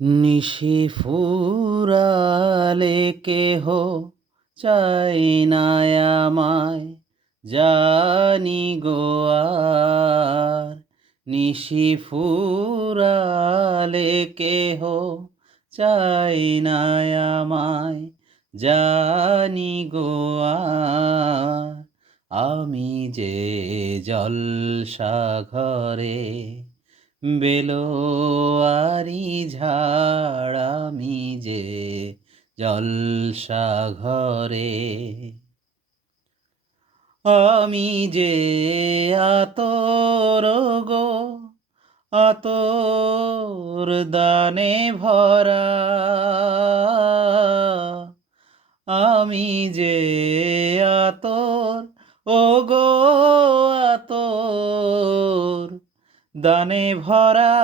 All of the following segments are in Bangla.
নিশি ফুরালে কেহ চাই না আমায়, জানি গো আর। নিশি ফুরালে কেহ চাই না আমায়, জানি গো আর। আমি যে জলসাঘরে বেলোয়ারি ঝাড়, আমি যে জলসাঘরে। আমি যে আতর গো, আতর দানে ভরা। আমি যে আতর, ও গো আতর দানে ভরা।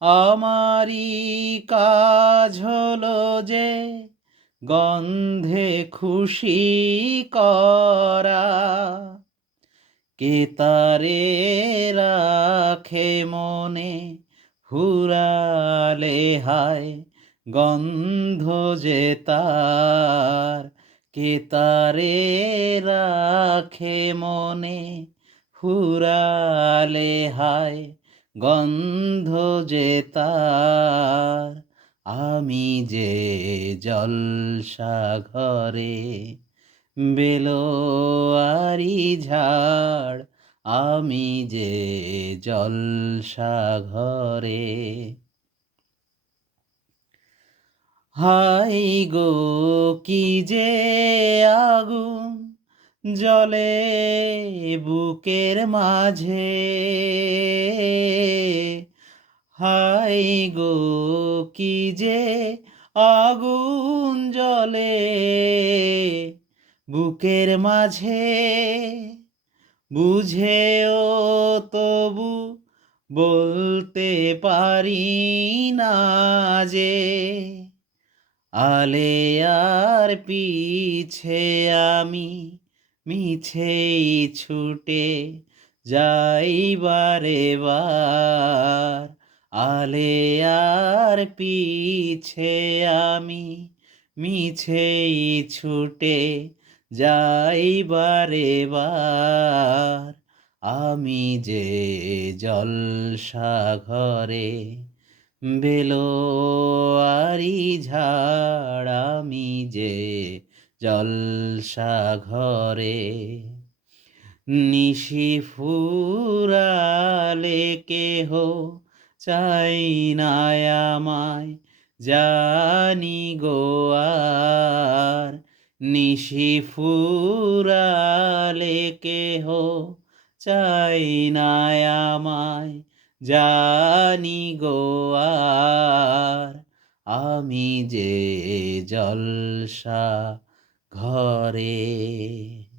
আমারি কাজ হলো যে গন্ধে খুশি করা। কে তারে রাখে মনে ফুরালে হায়, গন্ধ যে তার। কে তারে রাখে মনে ফুরালে হায়, গন্ধ যে তার। আমি যে জলসাঘরে বেলোয়ারি ঝাড়, আমি যে জলসাঘরে। হাই গো কি যে আগুন জ্বলে বুকের মাঝে। হাই গো কি যে আগুন জ্বলে বুকের মাঝে। বুঝেও তবু বলতে পারি না যে, আলেয়ার পিছে আমি মিছেই ছুটে যাই বারে বার। আলেয়ার পিছে আমি মিছেই ছুটে যাই বারে বার। আমি যে জলসাঘরে বেলোয়ারি ঝাড়, আমি যে জলসাঘরে। নিশি ফুরালে কেহ চাই না আমায়, জানি গো আর। নিশি ফুরালে কেহ চাই না আমায়, জানি গো আর। আমি যে জলসা ঘরে।